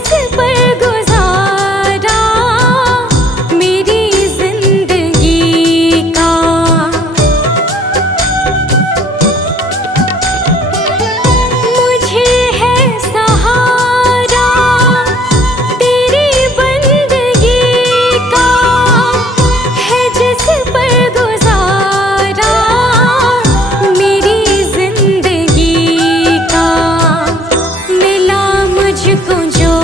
जिस पर गुजारा मेरी जिंदगी का। मुझे है सहारा तेरी बंदगी का, है जिस पर गुजारा मेरी जिंदगी का। मिला मुझको जो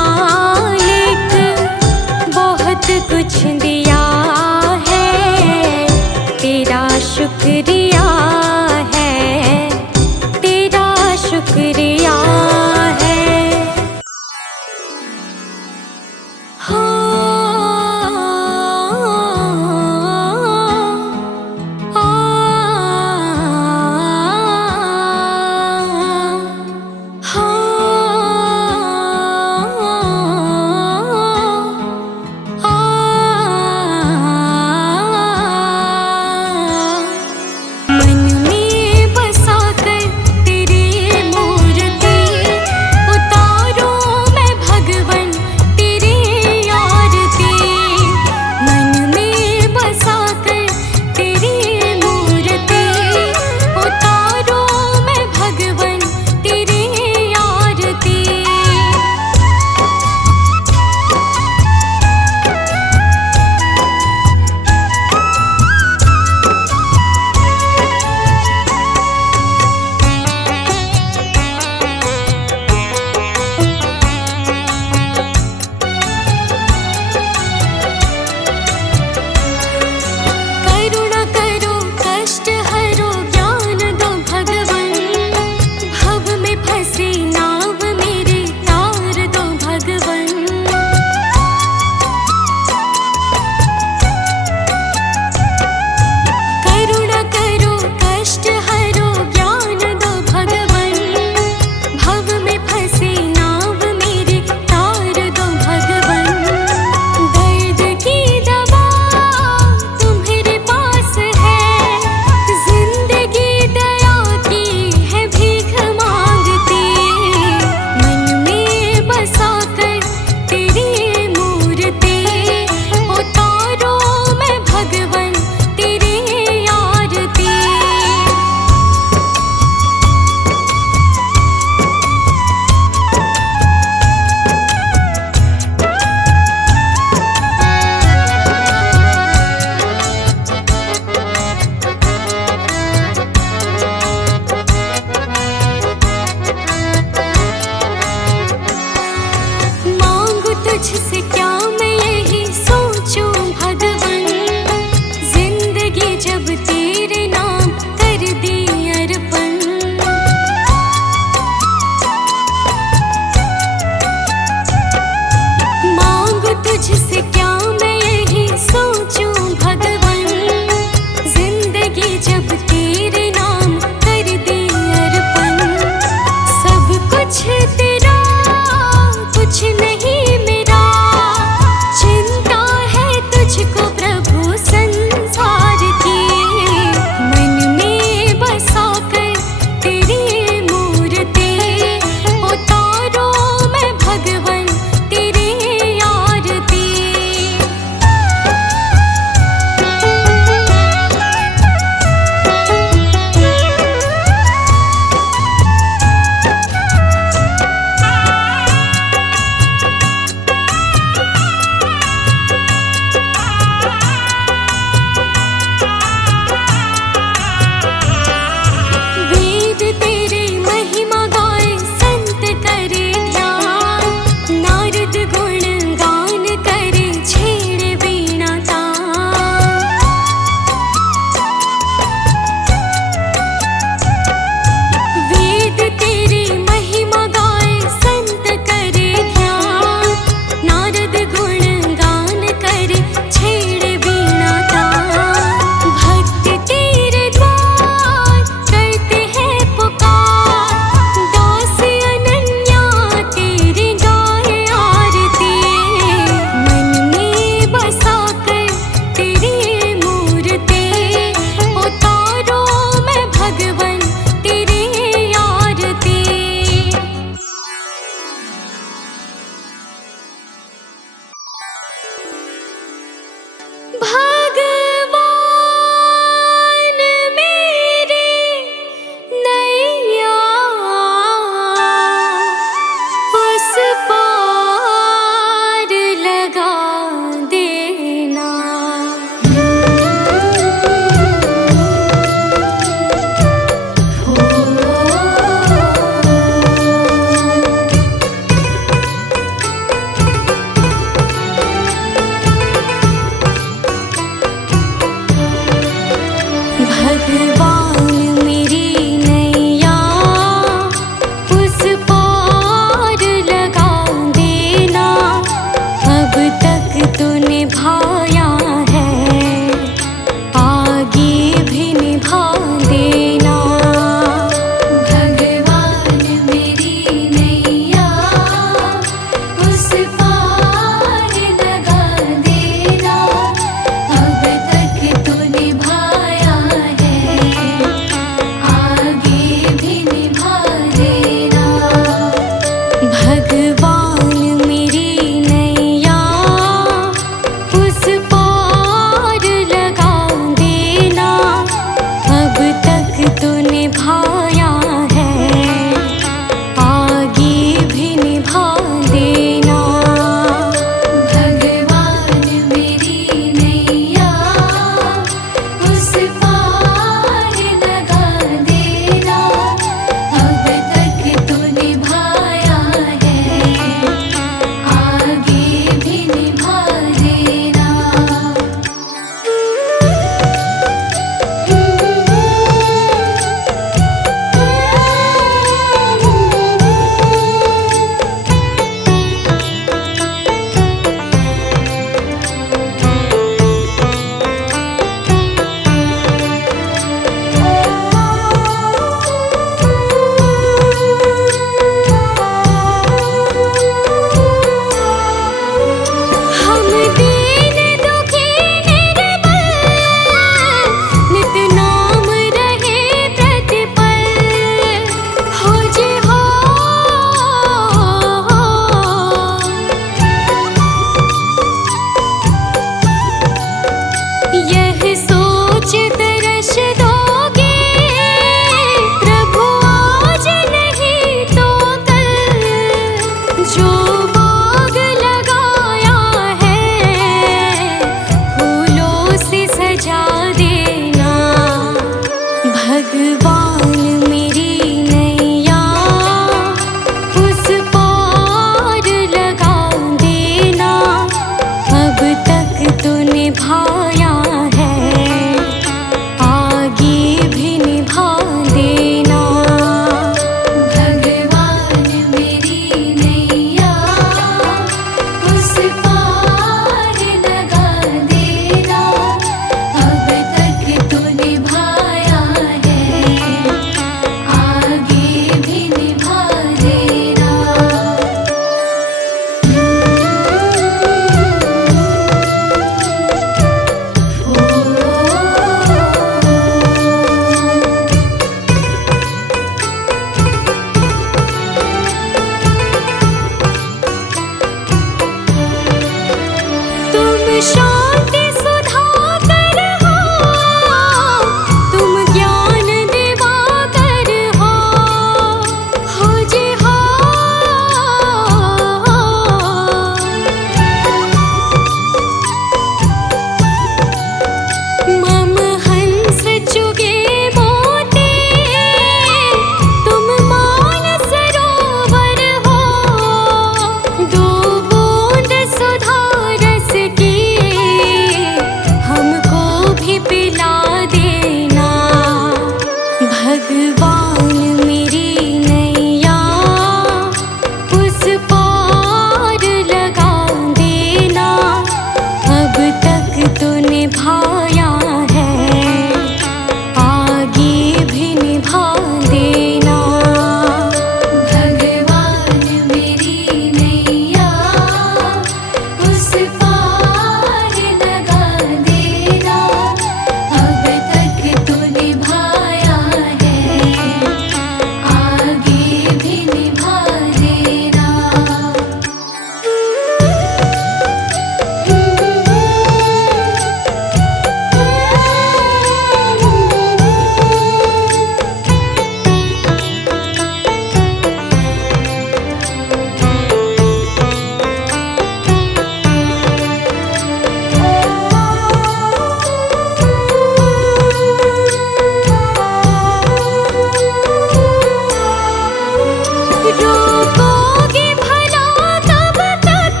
रोकोगे भला कब तक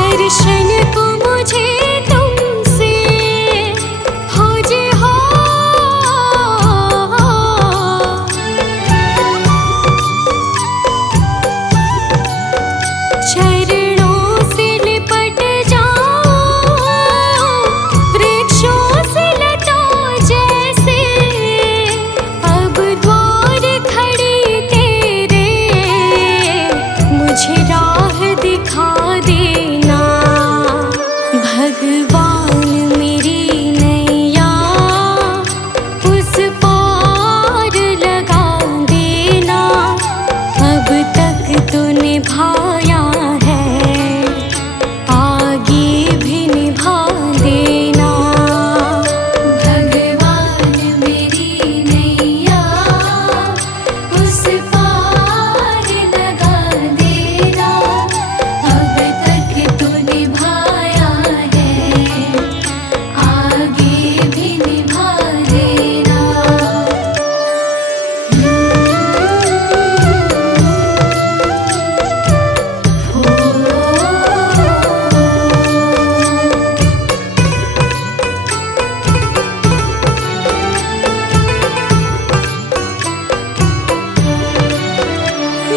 दर्शन को मुझे तुमसे हो जे हो। चरणों से लिपट जाओ वृक्षों से लताओं जैसे, अब द्वार खड़ी तेरे मुझे राह दिखा देना। भगवान मेरी नैया उस पार लगा देना। अब तक तो निभाया है, आगे भी निभा देना। भगवान मेरी नैया उस पार लगा देना। अब तक तो निभाया है, आगे भी निभा देना।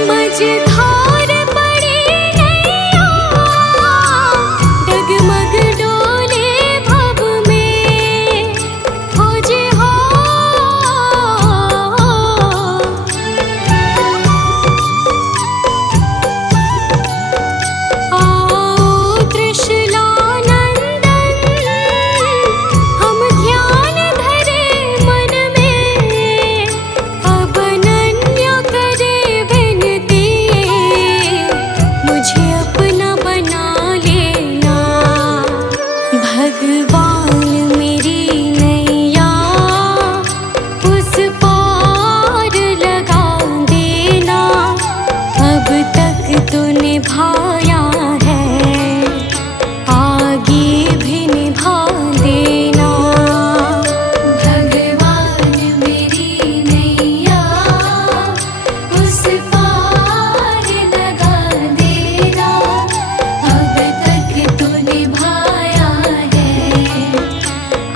मझधार पड़ी नैया डगमग डोले भव में हो जे हो। आओ त्रिशूलानंदन हम ध्यान धरे मन में, अब अनन्य करे विनती मुझे अपना बना लेना। भगवान मेरी नैया उस पार लगा देना। अब तक तो निभाया है, आगे भी निभा देना। भगवान मेरी नैया उस पार लगा देना। अब तक तो निभाया है,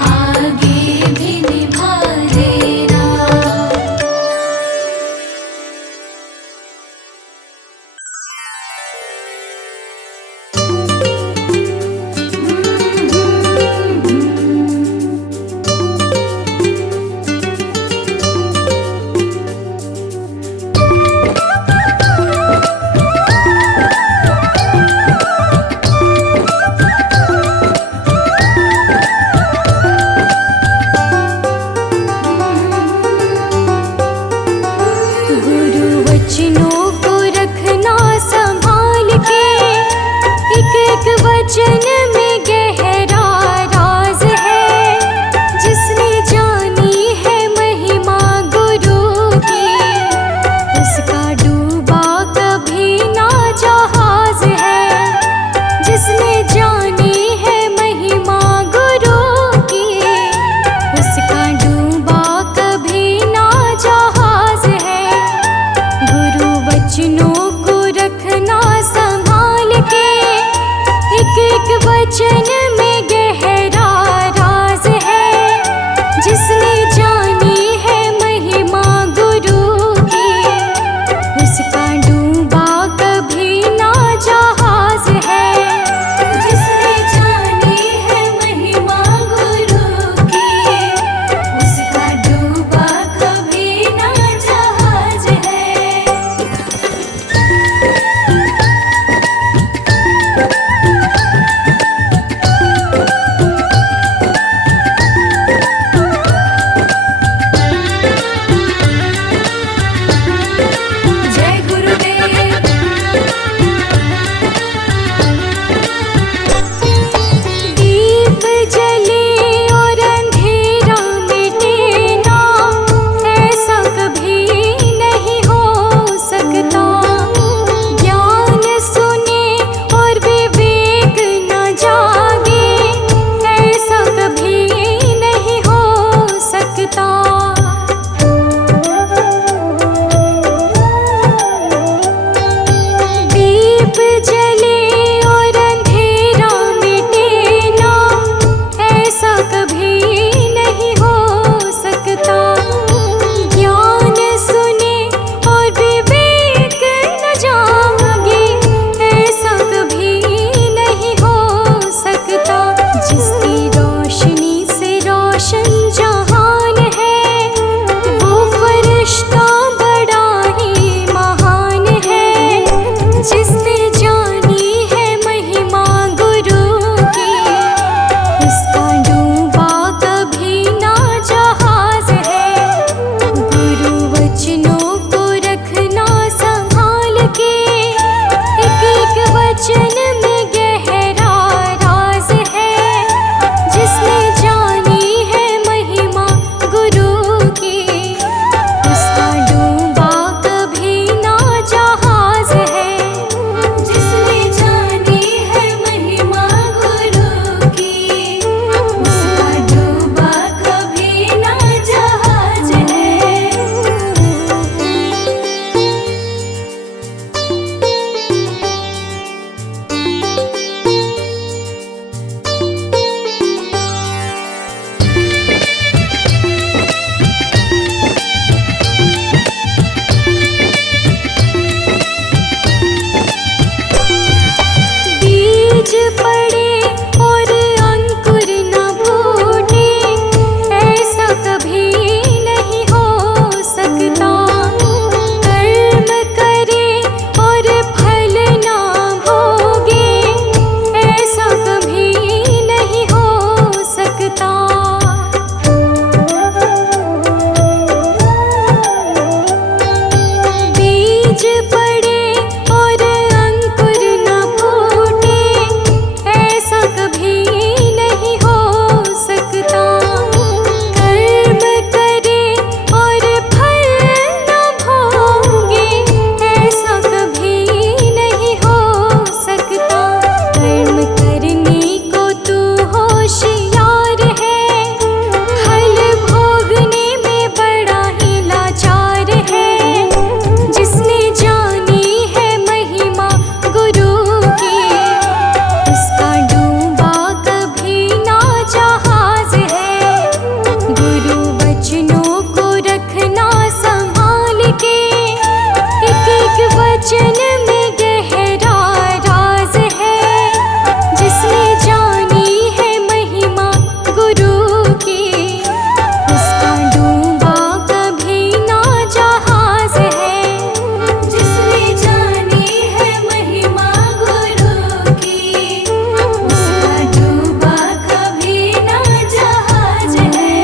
आगे भी निभा देना। गुरु वचनों को रखना संभाल के, एक एक वचन में गहरा राज है। जिसने जानी है महिमा गुरु की, उसका डूबा कभी ना जहाज है। जिसने जानी है महिमा गुरु की, उसका डूबा कभी ना जहाज है। गुरु वचनों को रखना संभाल के, एक एक वचन में गहरा राज है। जिसने जानी है महिमा गुरु की, उसका डूबा कभी ना जहाज है। जिसने जानी है महिमा गुरु की, उसका डूबा कभी ना जहाज है। वचन में गहरा राज है, जिसने जानी है महिमा गुरु की, उसका डूबा कभी ना जहाज है। जिसने जानी है महिमा गुरु की, उसका डूबा कभी ना जहाज है।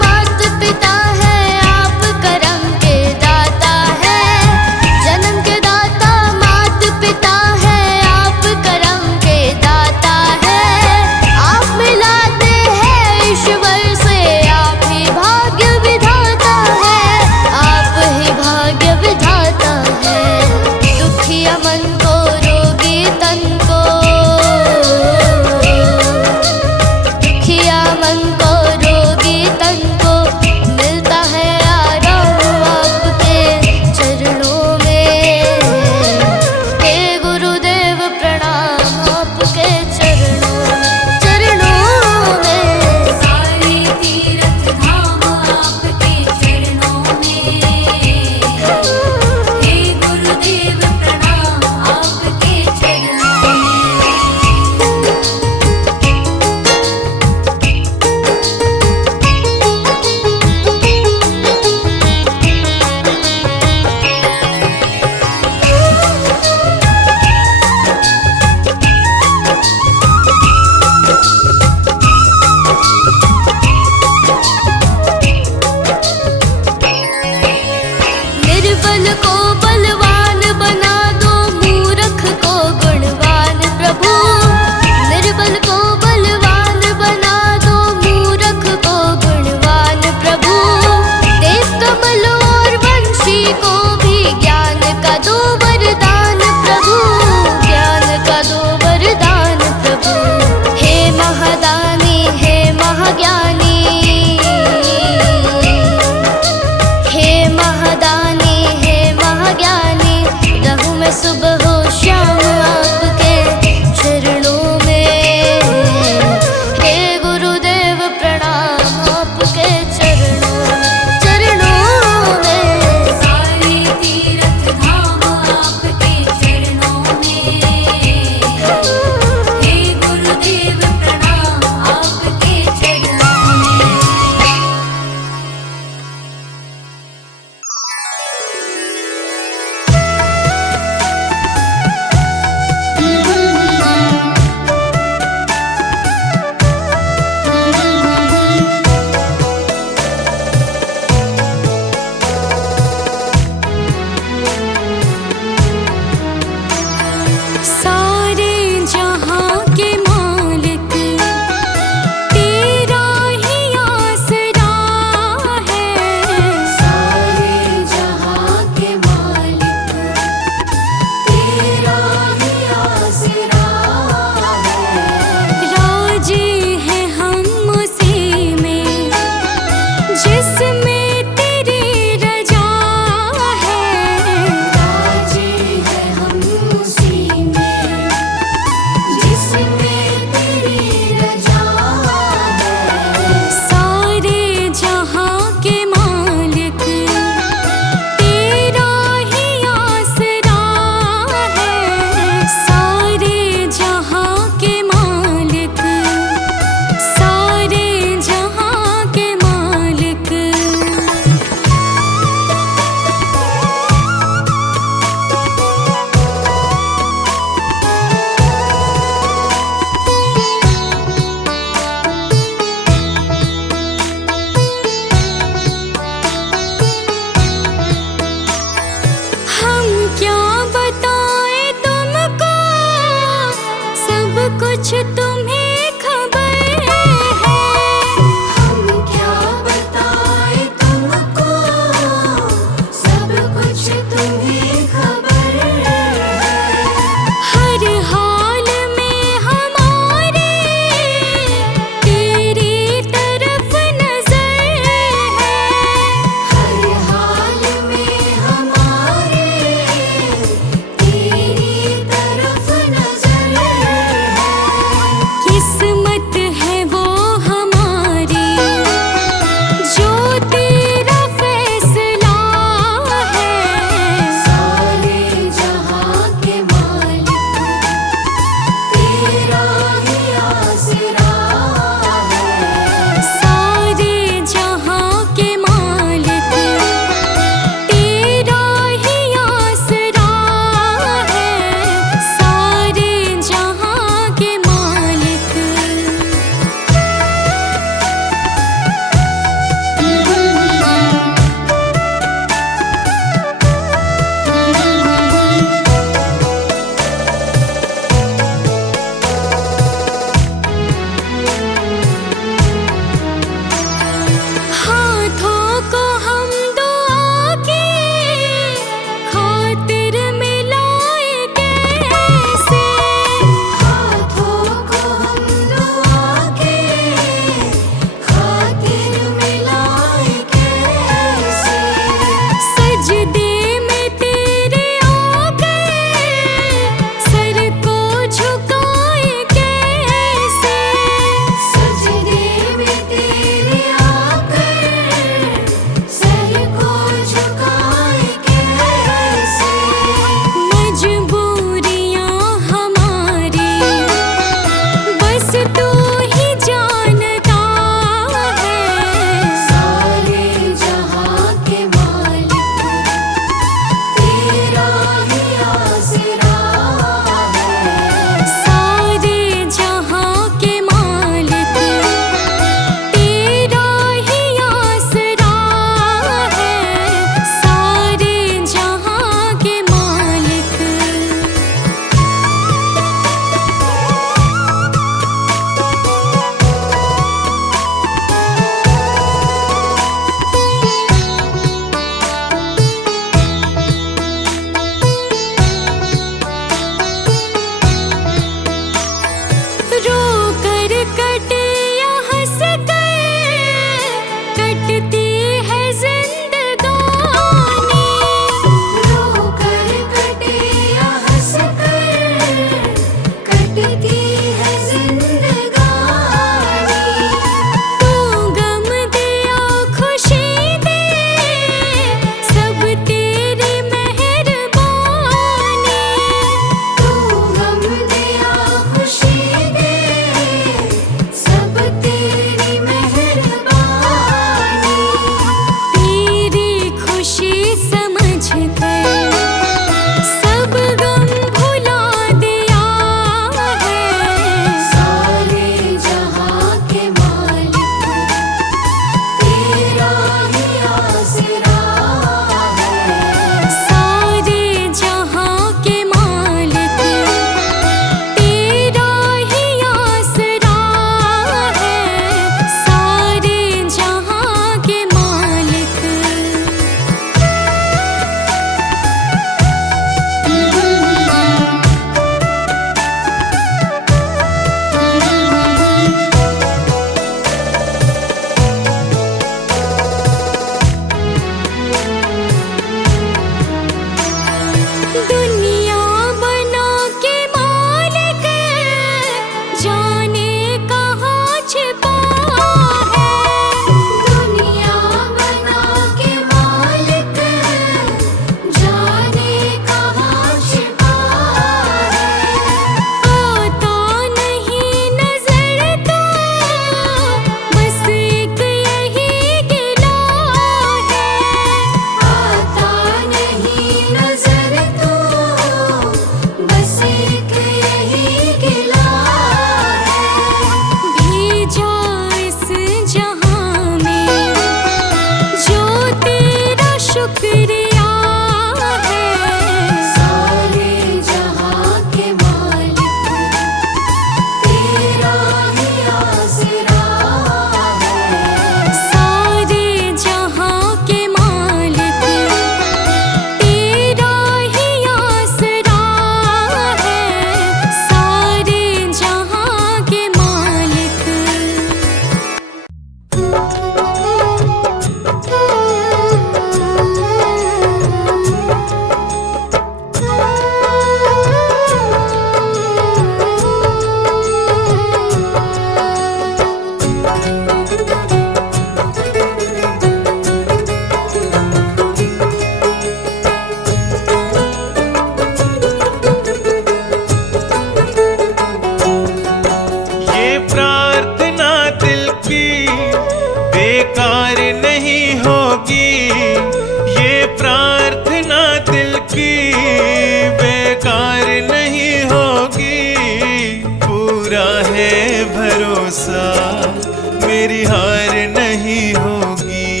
मेरी हार नहीं होगी,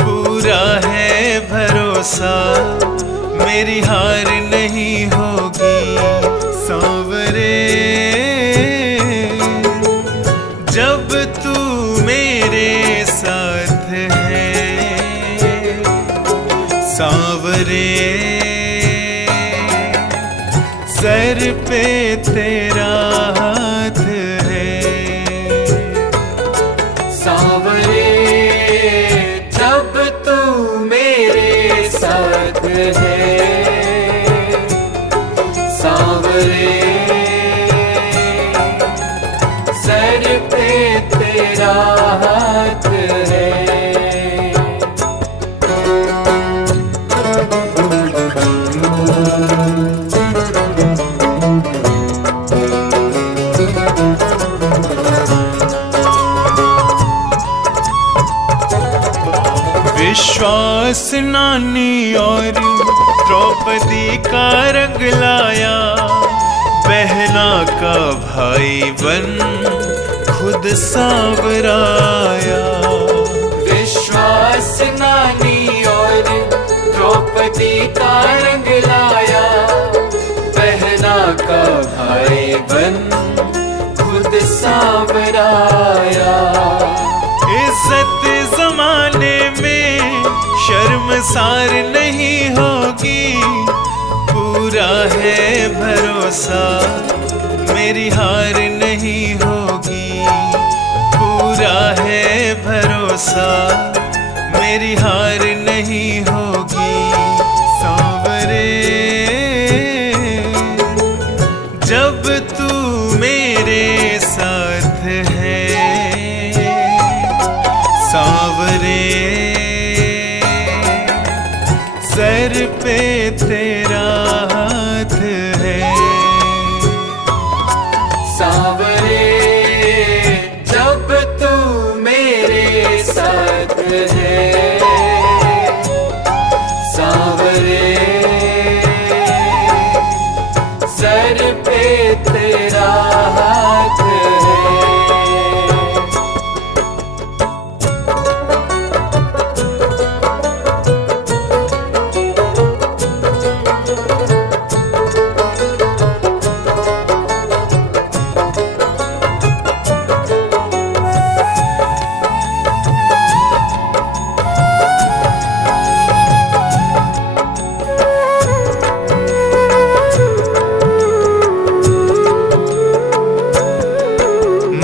पूरा है भरोसा मेरी हार नहीं होगी। सांवरे जब तू मेरे साथ है, सांवरे सर पे तेरा हाथ है। सांवरे जब तू मेरे साथ है, सांवरे सर पे तेरा हाथ है। विश्वास नानी और द्रौपदी का रंग लाया, बहना का भाई बन खुद सांवराया। विश्वास नानी और द्रौपदी का रंग लाया, बहना का भाई बन खुद सांवराया। इज्जत जमाने में शर्मसार नहीं होगी, पूरा है भरोसा मेरी हार नहीं होगी, पूरा है भरोसा मेरी हार नहीं होगी। सांवरे जब तू मेरे साथ है, सांवरे सर पे तेरा हाथ है। सांवरे जब तू मेरे साथ है, सांवरे सर पे तेरा हाथ है।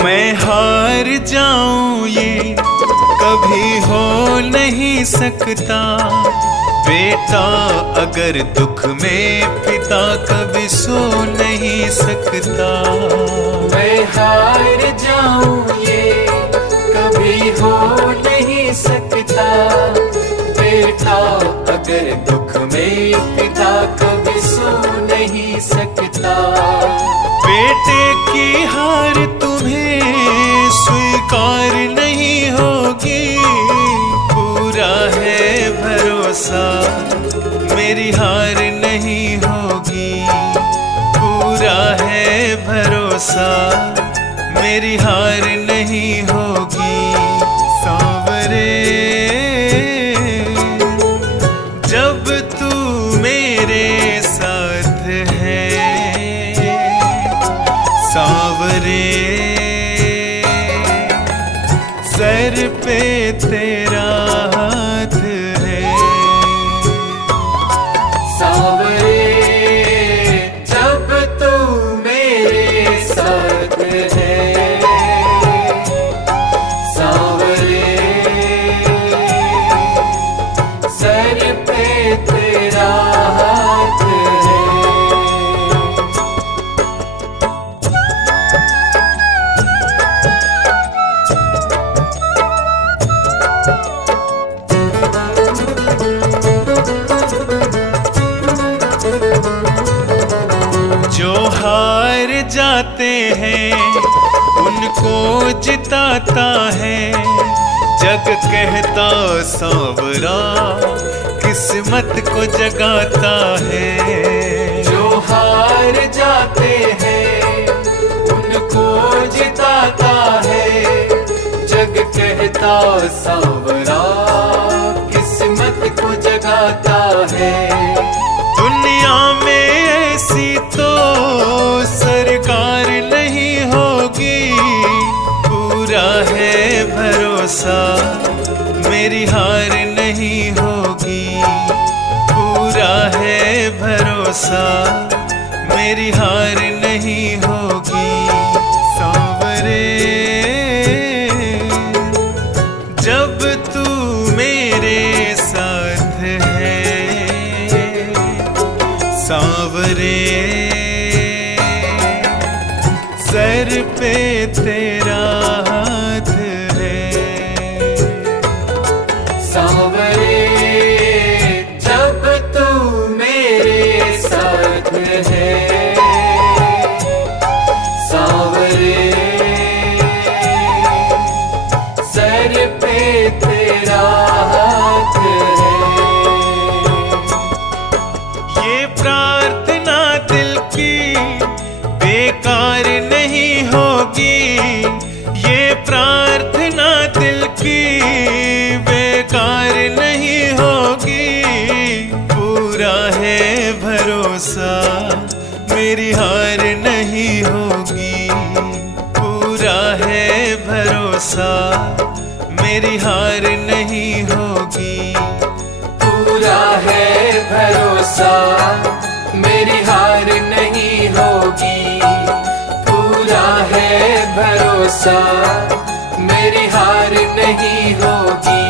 मैं हार जाऊं ये कभी हो नहीं सकता, बेटा अगर दुख में पिता कभी सो नहीं सकता। मैं हार जाऊं ये कभी हो नहीं सकता, बेटा अगर दुख में पिता कभी सो नहीं सकता। बेटे की हार तुम्हें स्वीकार नहीं होगी, पूरा है भरोसा मेरी हार नहीं होगी, पूरा है भरोसा मेरी हार नहीं होगी। सांवरे जब तू मेरे साथ है, सांवरे सर पे तेरा हाथ है। सांवरे जब तू मेरे साथ है, सांवरे सर पे तेरा हाथ है। जो हार जाते हैं उनको जिताता है, जग कहता सांवरा किस्मत को जगाता है। जो हार जाते हैं उनको जिताता है, सांवरा किस्मत को जगाता है। दुनिया में ऐसी तो सरकार नहीं होगी, पूरा है भरोसा मेरी हार नहीं होगी, पूरा है भरोसा मेरी हार नहीं होगी। सांवरे जब तू मेरे साथ है, सांवरे सर पे तेरा हाथ है। सांवरे जब तू मेरे साथ है, सांवरे सर पे तेरा हाथ है। ये प्रार्थना दिल की बेकार नहीं होगी, ये प्रार्थना दिल की बेकार नहीं होगी, पूरा है भरोसा मेरी हार नहीं होगी, पूरा है भरोसा मेरी हार नहीं होगी, पूरा है भरोसा मेरी हार नहीं होगी, पूरा है भरोसा मेरी हार नहीं होगी।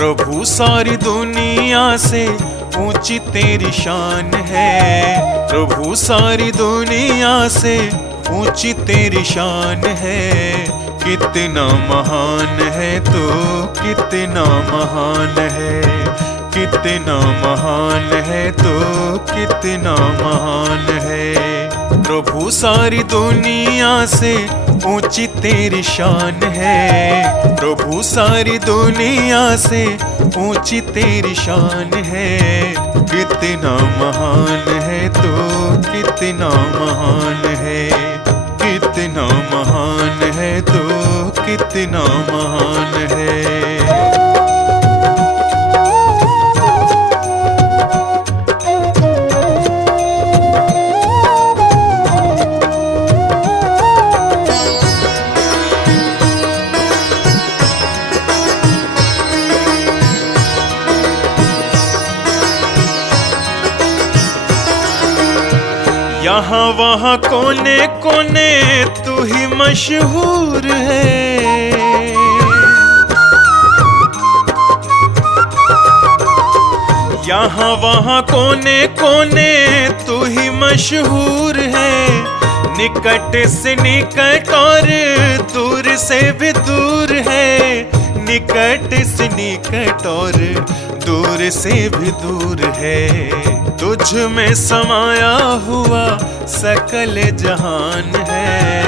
प्रभु सारी दुनिया से ऊंची तेरी शान है, प्रभु सारी दुनिया से ऊंची तेरी शान है। कितना महान है तो कितना महान है, कितना महान है तो कितना महान है। प्रभु सारी दुनिया से ऊंची तेरी शान है, प्रभु सारी दुनिया से ऊंची तेरी शान है। कितना महान है तो कितना महान है, कितना महान है तो कितना महान है। यहाँ वहाँ कोने कोने तू ही मशहूर है, यहाँ वहाँ कोने कोने तू ही मशहूर है। निकट से निकट और दूर से भी दूर है, निकट से निकट और दूर से भी दूर है। तुझ में समाया हुआ सकल जहान है,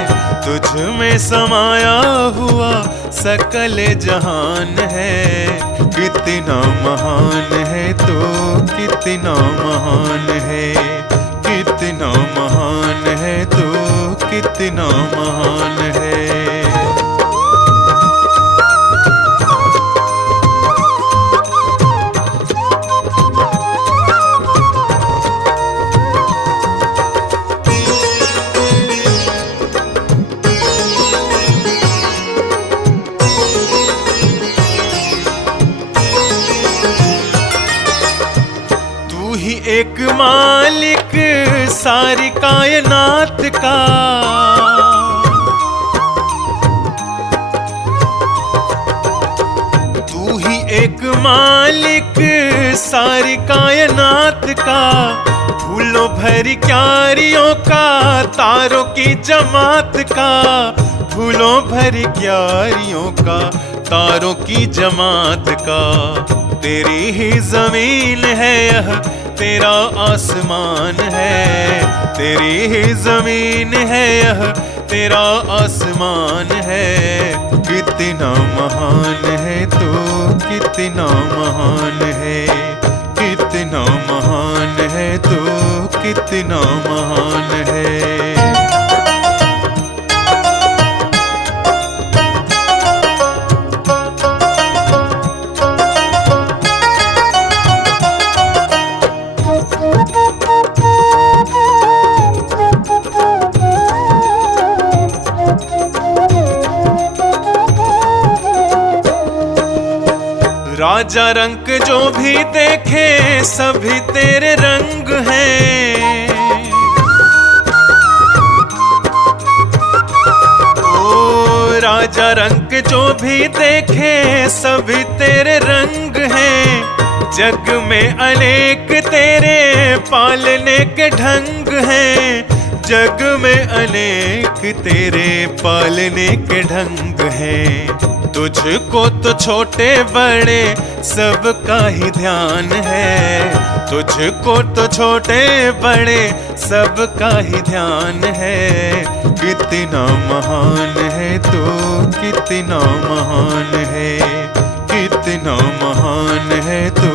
तुझ में समाया हुआ सकल जहान है। कितना महान है तो कितना महान है, कितना महान है तो कितना महान है। एक मालिक सारी कायनात का, तू ही एक मालिक सारी कायनात का। फूलों भरी क्यारियों का, तारों की जमात का, फूलों भरी क्यारियों का, तारों की जमात का। तेरी ही जमीन है यह, तेरा आसमान है। तेरी ही जमीन है यह, तेरा आसमान है। कितना महान है तू, कितना महान है, कितना महान है तू, कितना महान है। राजा रंग जो भी देखे सभी तेरे रंग हैं। ओ राजा रंग जो भी देखे सभी तेरे रंग हैं। जग में अनेक तेरे पालने के ढंग हैं। जग में अनेक तेरे पालने के ढंग हैं। तुझको तो छोटे बड़े सबका ही ध्यान है। तुझको तो छोटे बड़े सबका ही ध्यान है। कितना महान है तू, कितना महान है, कितना महान है तू,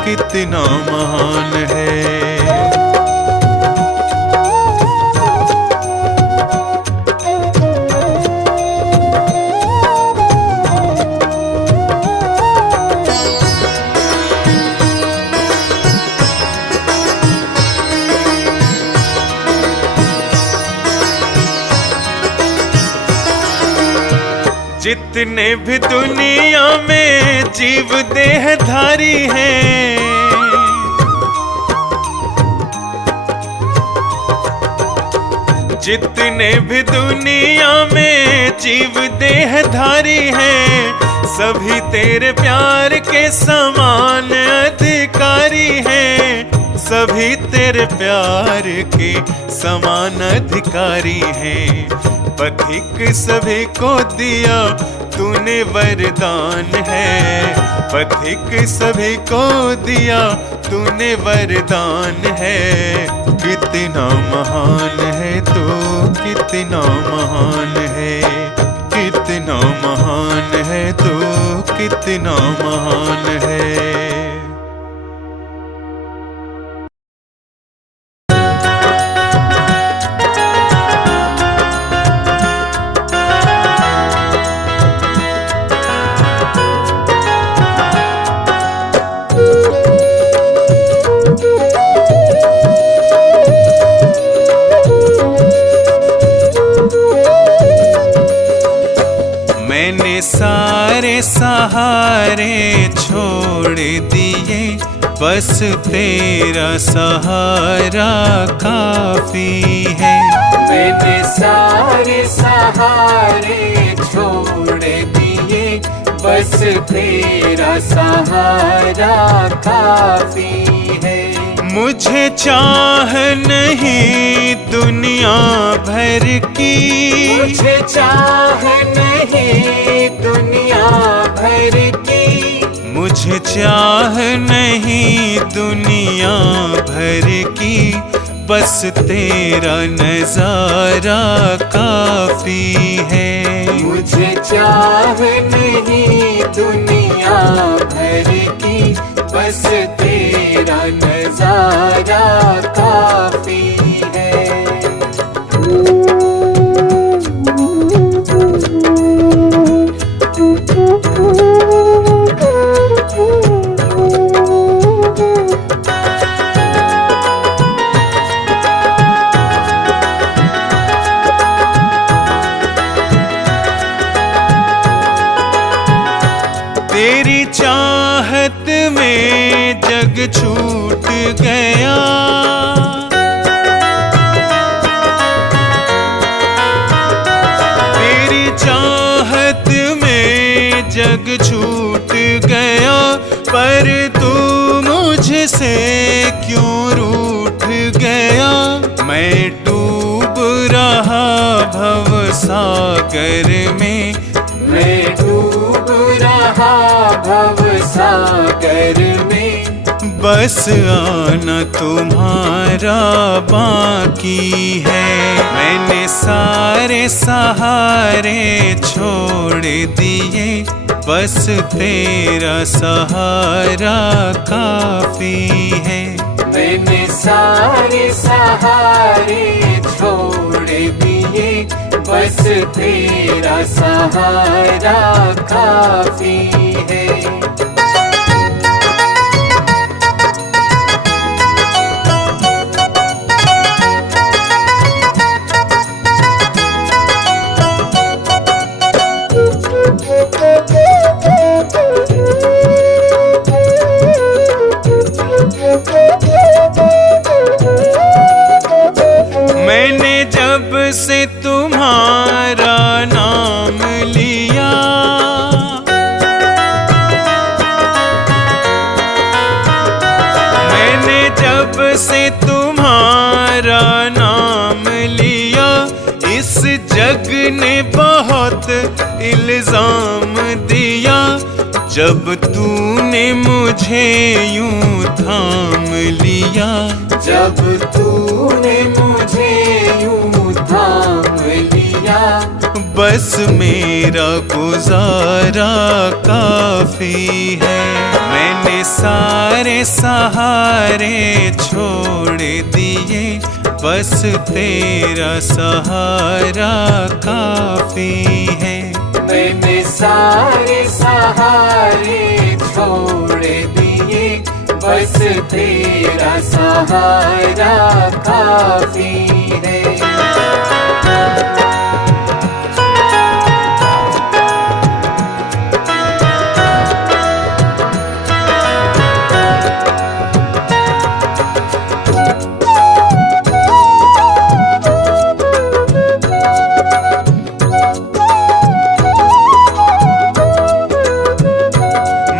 कितना महान है। जितने भी दुनिया में जीव देहधारी हैं। जितने भी दुनिया में जीव देहधारी हैं। सभी तेरे प्यार के समान अधिकारी हैं। सभी तेरे प्यार के समान अधिकारी हैं। पथिक सभी को दिया तूने वरदान है। पथिक सभी को दिया तूने वरदान है। कितना महान है तू, कितना महान है, कितना महान है तू, कितना महान है। मैंने सारे सहारे छोड़ दिए, बस तेरा सहारा काफी है। मैंने सारे सहारे छोड़ दिए, बस तेरा सहारा काफी है। मुझे चाह नहीं दुनिया भर की, मुझे चाह नहीं दुनिया भर की, मुझे चाह नहीं दुनिया भर की, बस तेरा नजारा काफी है। मुझे चाह नहीं दुनिया भर की, बस तेरा नजारा काफी है। तेरी चाहत में जग छूट गया, तेरी चाहत में जग छूट गया, पर तू मुझसे क्यों रूठ गया। मैं डूब रहा भव सागर में, मैं डूब रहा भव सागर में। बस आना तुम्हारा बाकी है। मैंने सारे सहारे छोड़ दिए, बस तेरा सहारा काफी है। मैंने सारे सहारे छोड़ दिए, बस तेरा सहारा काफी है। मैंने जब से तुम्हारा नाम लिया, मैंने जब से तुम्हारा नाम लिया, इस जग ने बहुत इल्जाम दिया। जब तूने मुझे यूं थाम लिया, जब तूने मुझे यूं थाम लिया, बस मेरा गुजारा काफी है। मैंने सारे सहारे छोड़ दिए, बस तेरा सहारा काफी है। मैंने सारे सहारे छोड़ दिए, बस तेरा सहारा काफी है।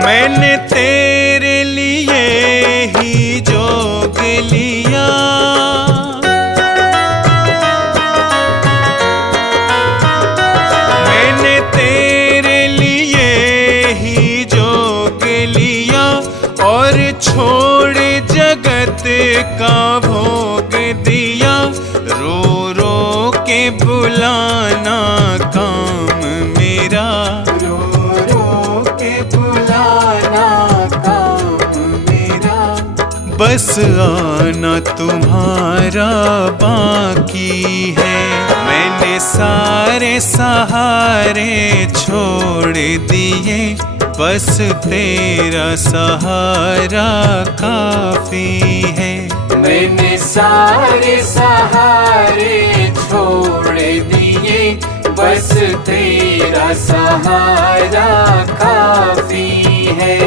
मैंने तेरे लिए ही जोग लिया, मैंने तेरे लिए ही जोग लिया, और छोड़ जगत का भोग दिया। रो रो के बुलाना काम मेरा, रो रो के बुलाना काम मेरा, बस आना तुम्हारा बाकी है। मैंने सारे सहारे छोड़ दिए, बस तेरा सहारा काफी है। मैंने सारे सहारे छोड़ दिए, बस तेरा सहारा काफी है।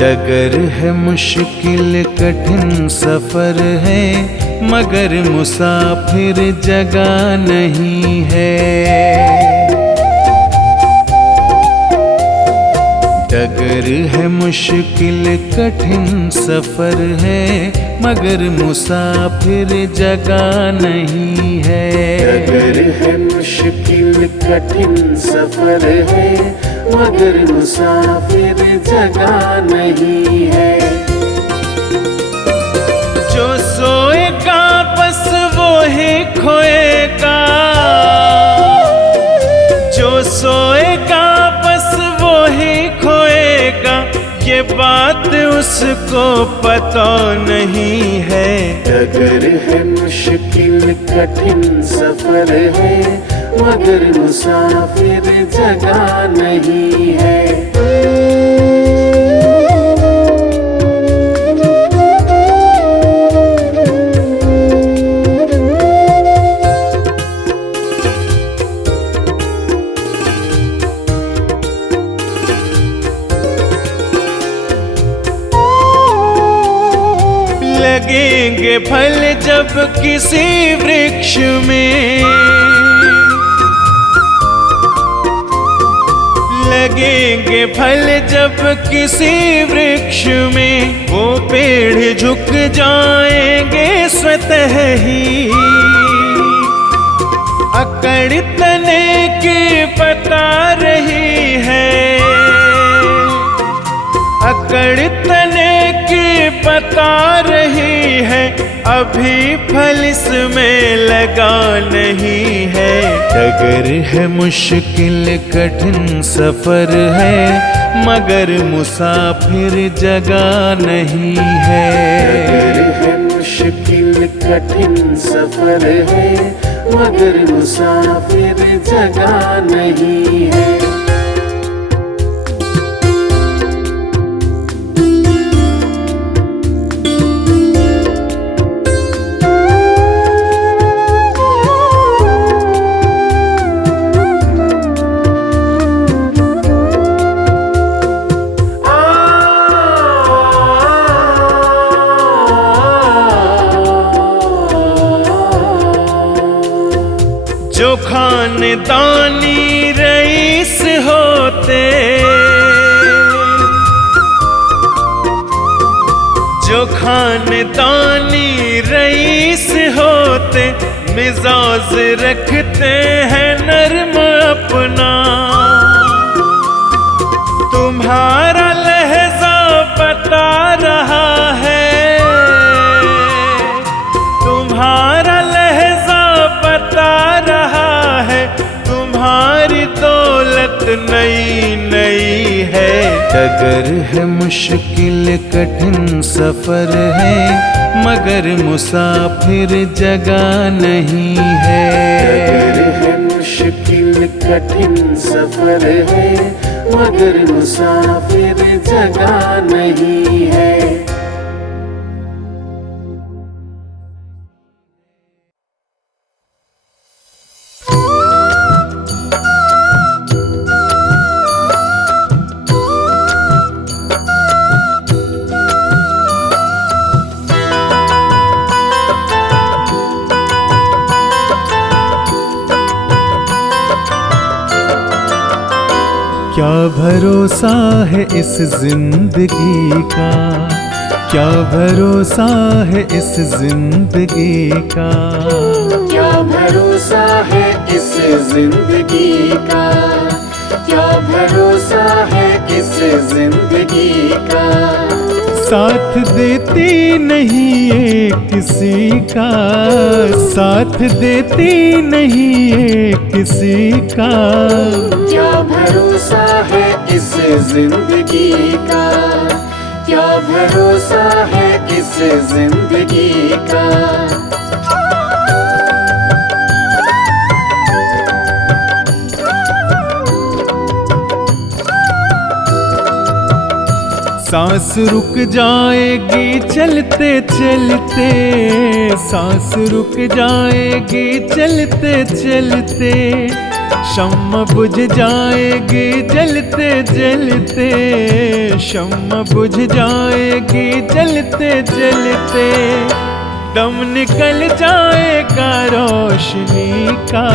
डगर है मुश्किल कठिन सफर है, मगर मुसाफिर जगह नहीं है। डगर है मुश्किल कठिन सफर है, मगर मुसाफिर जगह नहीं है। डगर है मुश्किल कठिन सफर है, मगर मुसाफिर जगह नहीं है। जो सोएगा बस वो ही खोएगा, जो सोएगा बस वो ही खोएगा, ये बात उसको पता नहीं है। डगर है मुश्किल कठिन सफर है, मगर मुसाफिर जगह नहीं है। लगेंगे फल जब किसी वृक्ष में, लगेंगे फल जब किसी वृक्ष में, वो पेड़ झुक जाएंगे स्वतः ही। अकड़ तने की बता रही है, अकड़ तने की बता रही है, अभी फल इसमें लगा नहीं है। डगर है मुश्किल कठिन सफर है, मगर मुसाफिर जगह नहीं है। डगर है मुश्किल कठिन सफर है, मगर मुसाफिर जगह नहीं है। जो खानदानी रईस होते, जो खानदानी रईस होते, मिजाज रखते हैं नर्म अपना। तुम्हारा लहजा बता रहा है, तुम्हारा लहजा बता रहा है, तुम्हारी दौलत नई नई है। डगर है मुश्किल कठिन सफर है, मगर मुसाफिर जगह नहीं है। डगर है मुश्किल कठिन सफर है, मगर मुसाफिर जगह नहीं है। क्या भरोसा है इस जिंदगी का, क्या भरोसा है इस जिंदगी का, क्या भरोसा है इस जिंदगी का, क्या भरोसा है इस जिंदगी का। साथ देती नहीं ये किसी का, साथ देती नहीं ये किसी का। क्या भरोसा है इस जिंदगी का, क्या भरोसा है इस जिंदगी का। सांस रुक जाएगी चलते चलते, सांस रुक जाएगी चलते चलते, शम्म बुझ जाएगी जलते जलते, शम्म बुझ जाएगी जलते जलते। दम निकल जाएगा रोशनी का,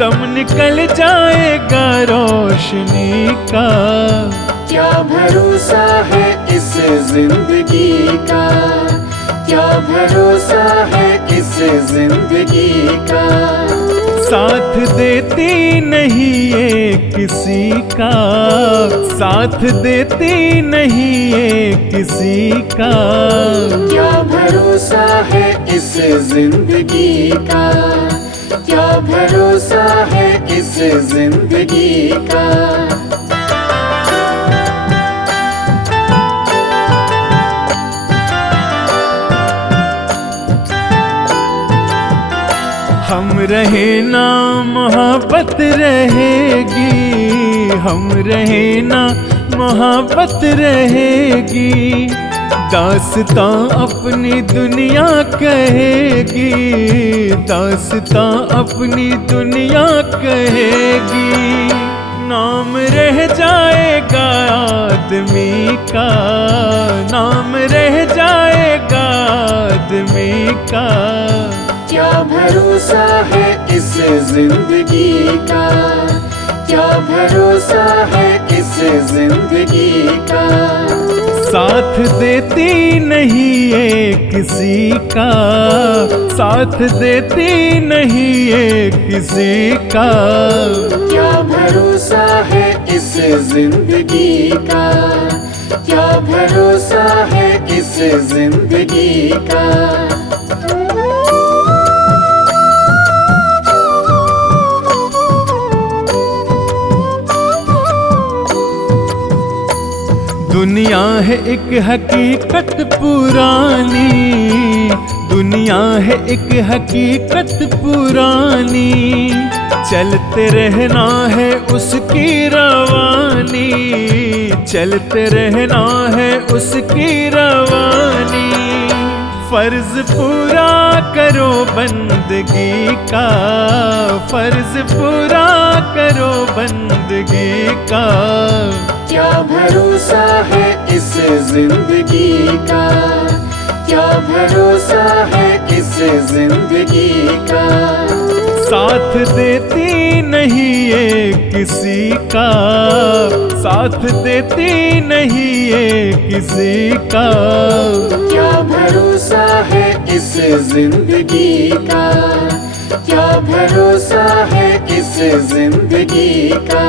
दम निकल जाएगा रोशनी का। क्या भरोसा है इस जिंदगी का, क्या भरोसा है इस जिंदगी का। साथ देती नहीं ये किसी का, साथ देती नहीं ये किसी का। क्या भरोसा है इस जिंदगी का, क्या भरोसा है इस जिंदगी का। हम रहे ना मोहब्बत रहेगी, हम रहे ना मोहब्बत रहेगी। दास्तां अपनी दुनिया कहेगी, दास्तां अपनी दुनिया कहेगी। नाम रह जाएगा आदमी का, नाम रह जाएगा आदमी का। क्या भरोसा है इस जिंदगी का, क्या भरोसा है इस जिंदगी का। साथ देती नहीं ये किसी का, साथ देती नहीं ये किसी का। क्या भरोसा है इस जिंदगी का, क्या भरोसा है इस जिंदगी का। दुनिया है एक हकीकत पुरानी, दुनिया है एक हकीकत पुरानी। चलते रहना है उसकी रवानी, चलते रहना है उसकी रवानी। फर्ज पूरा करो बंदगी का, फर्ज पूरा करो बंदगी का। क्या भरोसा है इस जिंदगी का, क्या भरोसा है इस जिंदगी का। साथ देती नहीं ये किसी का, साथ देती नहीं ये किसी का। क्या भरोसा है इस जिंदगी का, क्या भरोसा है इस जिंदगी का।